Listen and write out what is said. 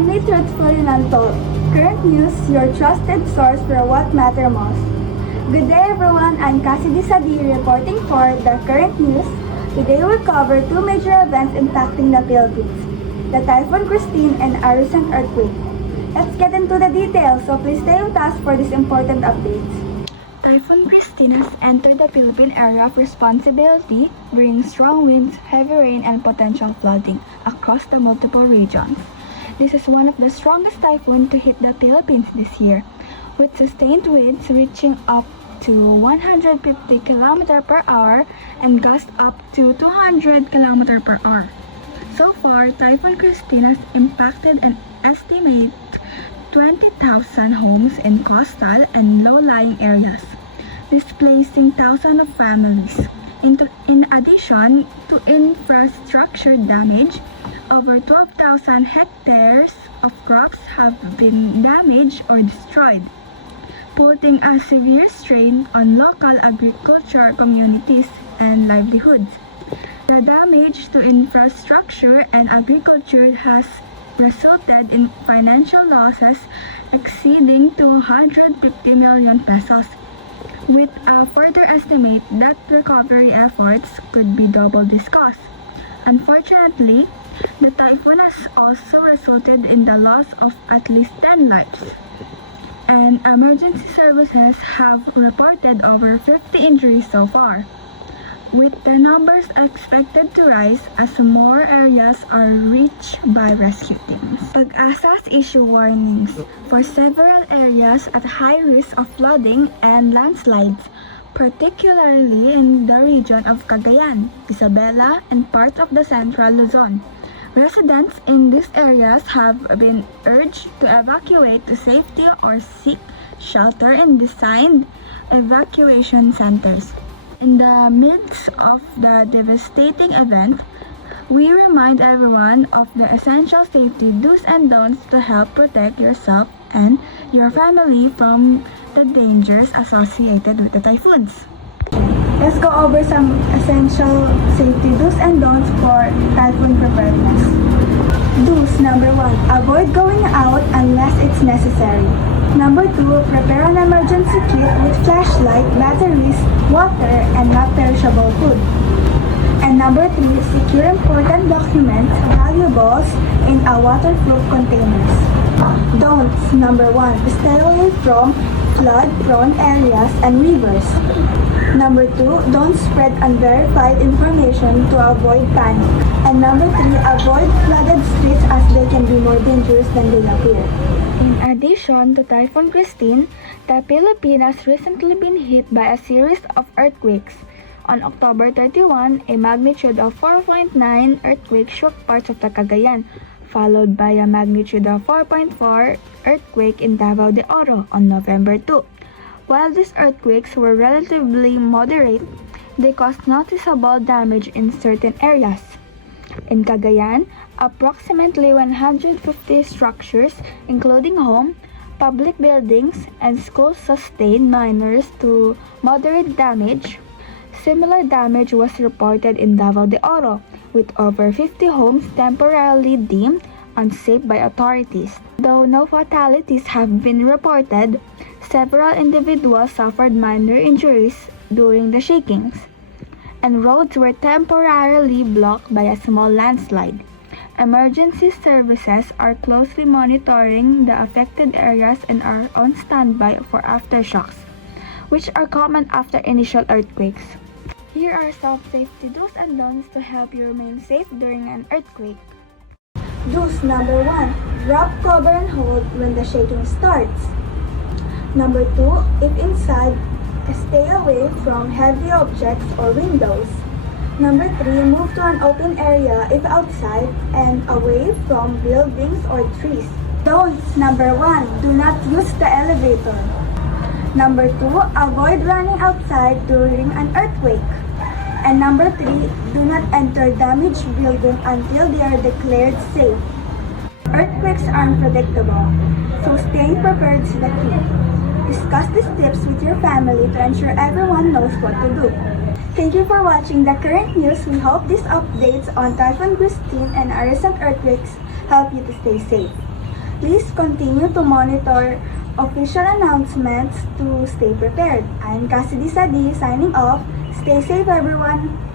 Kindly, truthfully, and untold. Current news, your trusted source for what matters most. Good day everyone, I'm Cassidy Saddi reporting for the current news. Today we'll cover two major events impacting the Philippines, the Typhoon Christine and a recent earthquake. Let's get into the details, so please stay with us for these important updates. Typhoon Christine has entered the Philippine area of responsibility, bringing strong winds, heavy rain, and potential flooding across the multiple regions. This is one of the strongest typhoons to hit the Philippines this year, with sustained winds reaching up to 150 km per hour and gusts up to 200 km per hour. So far, Typhoon Christine has impacted an estimated 20,000 homes in coastal and low-lying areas, displacing thousands of families. In addition to infrastructure damage, over 12,000 hectares of crops have been damaged or destroyed, putting a severe strain on local agriculture communities and livelihoods. The damage to infrastructure and agriculture has resulted in financial losses exceeding 250 million pesos, with a further estimate that recovery efforts could be double this cost. Unfortunately, the typhoon has also resulted in the loss of at least 10 lives, and emergency services have reported over 50 injuries so far, with the numbers expected to rise as more areas are reached by rescue teams. Pag-asa's issue warnings for several areas at high risk of flooding and landslides, particularly in the region of Cagayan, Isabela, and parts of the central Luzon. Residents in these areas have been urged to evacuate to safety or seek shelter in designed evacuation centers. In the midst of the devastating event, we remind everyone of the essential safety do's and don'ts to help protect yourself and your family from the dangers associated with the typhoons. Let's go over some essential safety do's and don'ts for typhoon preparedness. Do's: number 1, avoid going out unless it's necessary. Number 2, prepare an emergency kit with flashlight, batteries, water, and non-perishable food. And number 3, secure important documents, valuables in a waterproof containers. Don'ts: number 1, stay away from flood-prone areas and rivers. Number 2, don't spread unverified information to avoid panic. And number 3, avoid flooded streets as they can be more dangerous than they appear. In addition to Typhoon Christine, the Philippines has recently been hit by a series of earthquakes. On October 31, a magnitude of 4.9 earthquake shook parts of the Cagayan, followed by a magnitude of 4.4 earthquake in Davao de Oro on November 2. While these earthquakes were relatively moderate, they caused noticeable damage in certain areas. In Cagayan, approximately 150 structures, including home, public buildings, and schools sustained minor to moderate damage. Similar damage was reported in Davao de Oro, with over 50 homes temporarily deemed unsafe by authorities. Though no fatalities have been reported, several individuals suffered minor injuries during the shakings, and roads were temporarily blocked by a small landslide. Emergency services are closely monitoring the affected areas and are on standby for aftershocks, which are common after initial earthquakes. Here are some safety do's and don'ts to help you remain safe during an earthquake. Do's: number 1, wrap, cover, and hold when the shaking starts. Number 2, if inside, stay away from heavy objects or windows. Number 3, move to an open area if outside and away from buildings or trees. Don'ts: number 1, do not use the elevator. Number 2, avoid running outside during an earthquake. And number 3, do not enter damaged buildings until they are declared safe. Earthquakes are unpredictable, so staying prepared is the key. Discuss these tips with your family to ensure everyone knows what to do. Thank you for watching the current news. We hope these updates on Typhoon Christine and recent earthquakes help you to stay safe. Please continue to monitor official announcements to stay prepared. I'm Cassidy Saddi signing off. Stay safe everyone.